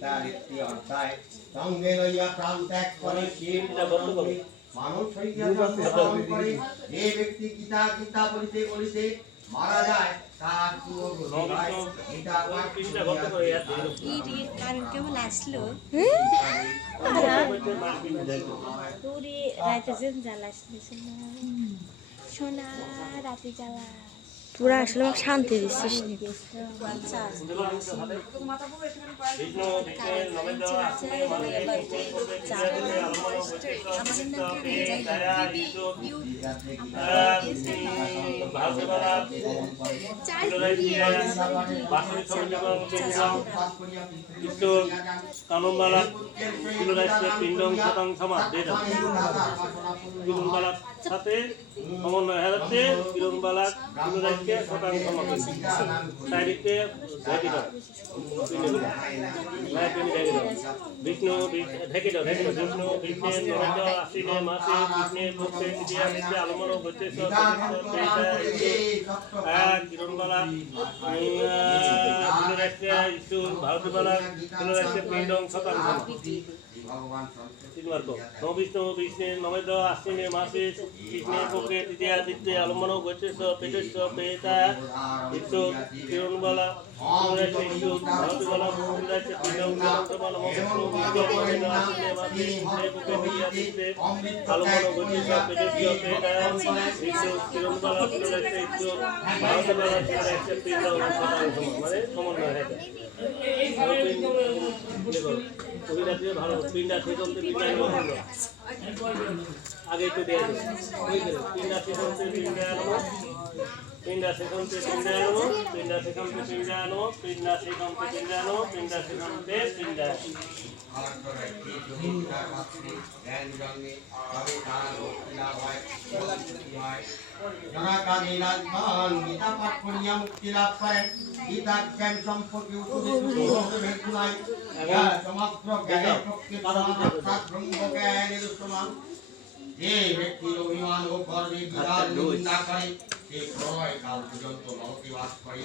গীতার একটি অধ্যায় সঙ্গে লইয়া প্রাণ ত্যাগ করে শিব মানুষ হইয়া জন্মগ্রহণ করে যে ব্যক্তি গীতা গীতা বলিতে বলিতে মারা যায় তার গীতা কারণ কেমন আসলো সোনা রাতে জ্বালা পুরা আসলে শান্তি দিচ্ছিস কাননবালা পিণ্ডং শতাং সমাজ কিরণবালার সাথে সমন্বয় হারাচ্ছে কিরণবালা কিরণরাজকে শতাং সমাজ চারিদিকে ঢেকে দাও বিষ্ণু ঢেকে দাও বিষ্ণু বিষ্ণের নরেন্দ্র আশ্বিনে মাসে কৃষ্ণের পক্ষে তৃতীয়া নিত্যে আলমন হচ্ছে কিরণবালা কিরণরাজকে ঈশ্বর ভারতবালা কিরণরাজকে পিণ্ডং শতাং সমাজ বিষ্ণু বিষ্ণের নবেন্দ্র আশ্বিনে মাসে কৃষ্ণের পক্ষে তৃতীয়া দিত্যে আলম্বন গৈতেশ পেটেশ পেতা ঈশ্বর কিরণবালা ঈশ্বর ভারতবালা কিরণরাজকে পিণ্ডং শতাং আশ্বিনে মাসে কৃষ্ণের পক্ষে তৃতীয়া দিত্যে আলম্বন গৈতেশ পেটেশ পেতা ঈশ্বর কিরণবালা কিরণরাজকে ঈশ্বর ভারতবালা কিরণরাজকে পিণ্ডং শতাং সমাজ মানে সমন্বয় হয় ভালো পিন্ডা সেকন্তে আগে একটু দেওয়া পিন্ডা সেকন্তে পিন্ডা আনবো পিন্ডা সেকন্তে পিন্ডা আনবো পিন্ডা সেকন্তে পিন্ডা আনবো পিন্ডা সেকন্তে পিন্ডা আনবো পিন্ডা সেকন্তে পিন্ডা যারা নীলাঞ্জন গীতা পাঠ করিয়া মুক্তি লাভ করেন গীতা জ্ঞান সম্পর্কে উপদেশ সমগ্র জ্ঞানের পক্ষে অর্থাৎ ব্রহ্ম জ্ঞানের সমান যে ব্যক্তির অভিমান ও গর্বে বিরাট নিন্দা করে সে প্রলয় কাল পর্যন্ত নরকে বাস করে